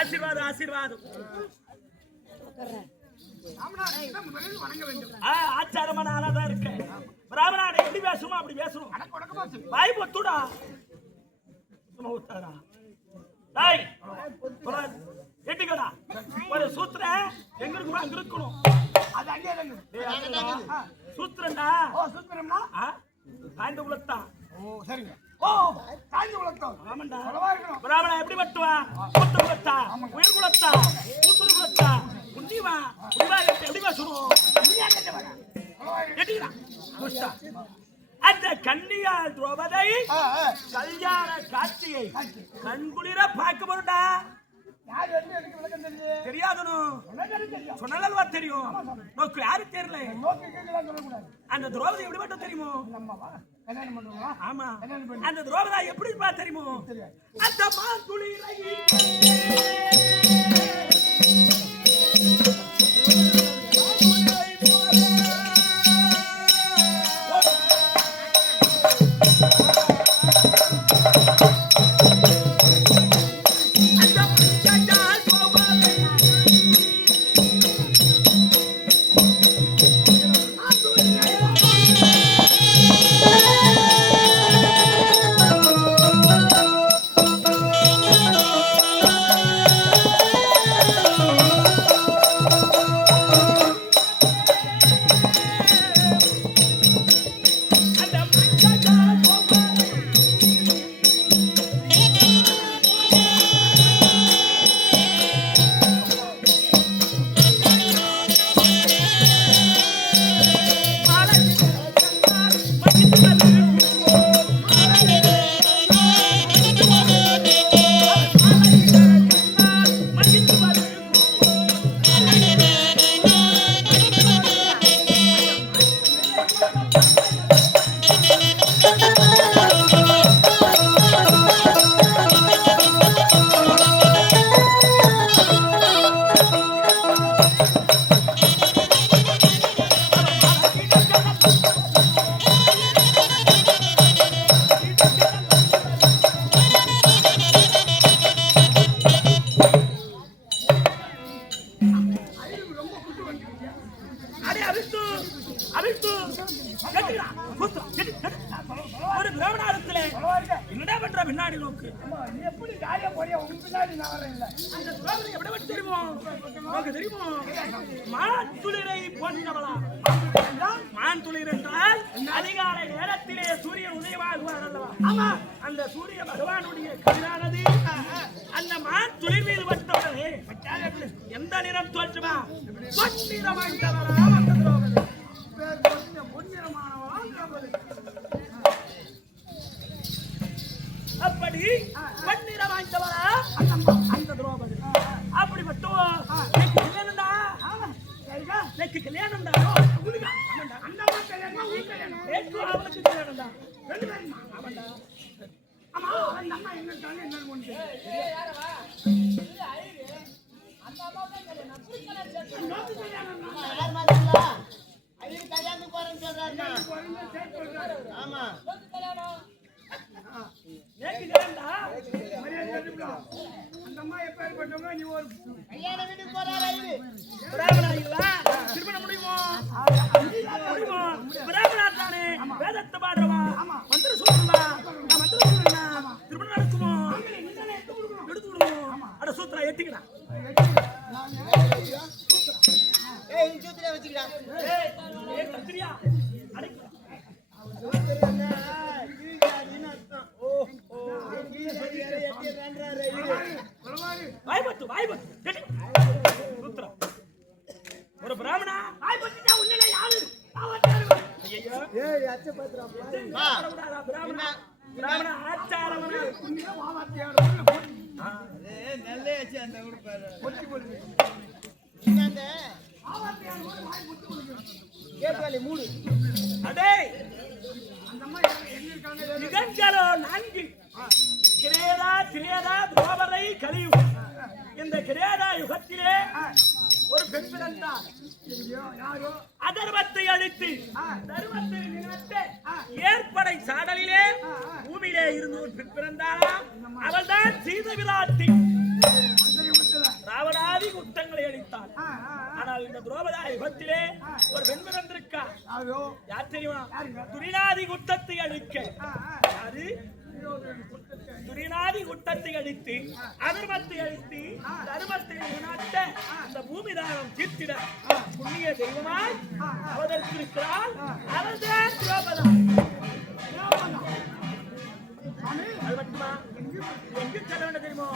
ஆசீர்வாதம் ஆசீர்வாதம். ஆச்சாரமான ஆளாதான் இருக்கேன். பிராமணாட எப்படி பேசணுமோ அப்படி பேசணும். வாய் பொத்துடா எட்டிக்கடா ஒரு சூத்திர எங்க இருக்குமா அங்க இருக்கணும். சூத்திரண்டா காய்ந்த உலகத்தான். சரிங்க. பிராமணா எப்படி பட்டுவா? கூத்த குலத்தா, உயிர் குலத்தா, கூத்துரு குலத்தா, உண்டிவா எப்படி பேசணும்? அந்த கன்னியா திரௌபதி கல்யாண காட்சியை கண்குளிர பார்க்க போறா. தெரியாதுன்னு சொன்னாலவா தெரியும். நோக்கு யாருக்கு தெரியல. அந்த திரௌபதி எப்படி மட்டும் தெரியுமோ? ஆமா, அந்த திரௌபதி எப்படி தெரியுமோ? அந்த மாங்குளிரை ஒரு பிராமணத்துல என்ன பண்ற பின்னாடி நோக்கு. எப்படி காரியா போறியா? உன் பின்னாடி நான் வரேன். இல்ல அந்த திரௌபதி எப்படி வந்து தெரியுமோ? உனக்கு தெரியுமோ? மான் துளிரை போன்றவளா? மான் துளிர் என்றால் அதிகாலை நேரத்திலே சூரியன் உதயமாகுவார் அல்லவா? ஆமா, அந்த சூரிய பகவானுடைய கதிரானது அந்த மான் துளிர் மீது பட்டவுடனே எந்த நிறம் தோற்றுமா? பொன்னிறமாய்ந்தவளா அந்த திரௌபதி. அப்படி பன்னிர வாய்ந்தவரா அந்த திரௌபதி. அப்படி மட்டும் கல்யாணம்டா, எனக்கு கல்யாணம்டா, அவனுக்கு கல்யாணம்டா. ஆமாண்டா. ஆமா, அந்த அம்மா என்ன திருமணம் முடியுமோ? பிராமணாத்தானே வேதத்தை பாடுறவா, மந்திர சொல்லுவா, மந்திர சொல்லுங்க, திருமணம் நடக்குமோ? எடுத்து விடுவோம். அட சூத்திரா எட்டிக்கலாம். ஒரு பிராமணா பிராமண ஆச்சாரம் இந்த கிரேதா யுகத்திலே ஒரு பெண் பிறந்தார். அதர்வத்தை அழித்து தர்மத்தை நினைத்து ஏற்படை சாடலிலே பூமியிலே இருந்து ஒரு பெண் பிறந்தாராம். அவள்தான் சீத விராட்டி. கொடுத்தாள். ஆனால் இந்த துரோபதா யுகத்திலே ஒரு பெண் பிறந்திருக்கா. யார் தெரியுமா? துரிநாதி குட்டத்தை அழிக்க. யாரு? துரிநாதி குட்டத்தை அழித்து அதர்மத்தை அழித்து தர்மத்தை நாட்ட இந்த பூமி தானம் தீர்த்திட புண்ணிய தெய்வமாய் அவதரித்திருக்கிறாள். அவள்தான் துரோபதா. அது மட்டுமா? எங்கு செல்ல வேண்டும் தெரியுமோ?